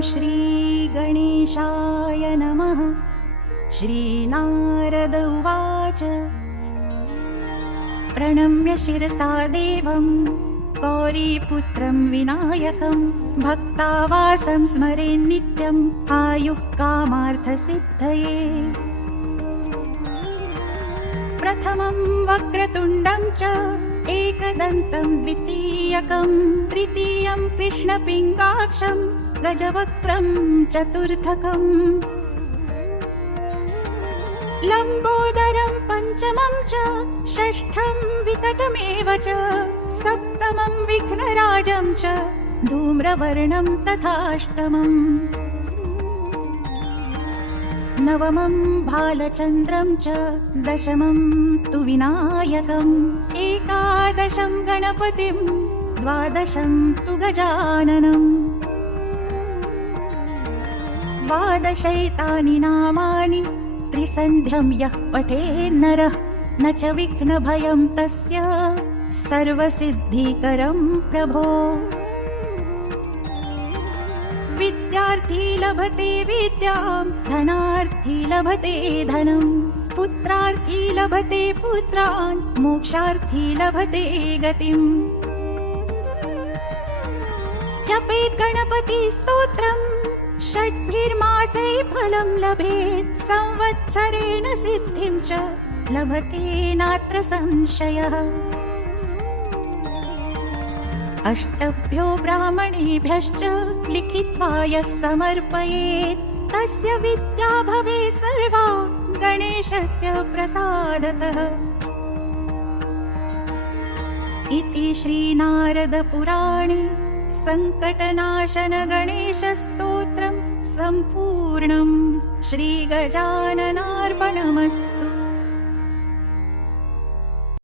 श्रीगणेशाय नमः। श्रीनारद उवाच प्रणम्य शिरसा देवं गौरीपुत्रं विनायकं भक्तावासं स्मरेन् नित्यम् आयुः कामार्थसिद्धये। प्रथमं वक्रतुण्डं च एकदन्तं द्वितीयकं तृतीयं कृष्णपिङ्गाक्षं गजवक्त्रं चतुर्थकम् लम्बोदरं पञ्चमं च षष्ठं विकटमेव च सप्तमं विघ्नराजं च धूम्रवर्णं तथाष्टमम् नवमं भालचन्द्रं च दशमं तु विनायकम् एकादशं गणपतिं द्वादशं तु गजाननम् द्वादशैतानि नामानि त्रिसन्ध्यं यः पठेन्नरः न च विघ्नभयं तस्य सर्वसिद्धिकरं प्रभो। विद्यार्थी लभते विद्यां धनार्थी लभते धनं पुत्रार्थी लभते पुत्रान् मोक्षार्थी लभते गतिम्। जपेत् गणपति स्तोत्रम् षड्भिर्मासे फलं लभेत् संवत्सरेण सिद्धिं च लभते नात्र संशयः। अष्टभ्यो ब्राह्मणेभ्यश्च लिखित्वा यः समर्पयेत् तस्य विद्या भवेत् सर्वा गणेशस्य प्रसादतः। इति श्रीनारदपुराणे संकटनाशन गणेशस्तोत्रं सम्पूर्णं। श्रीगजाननार्पणमस्तु।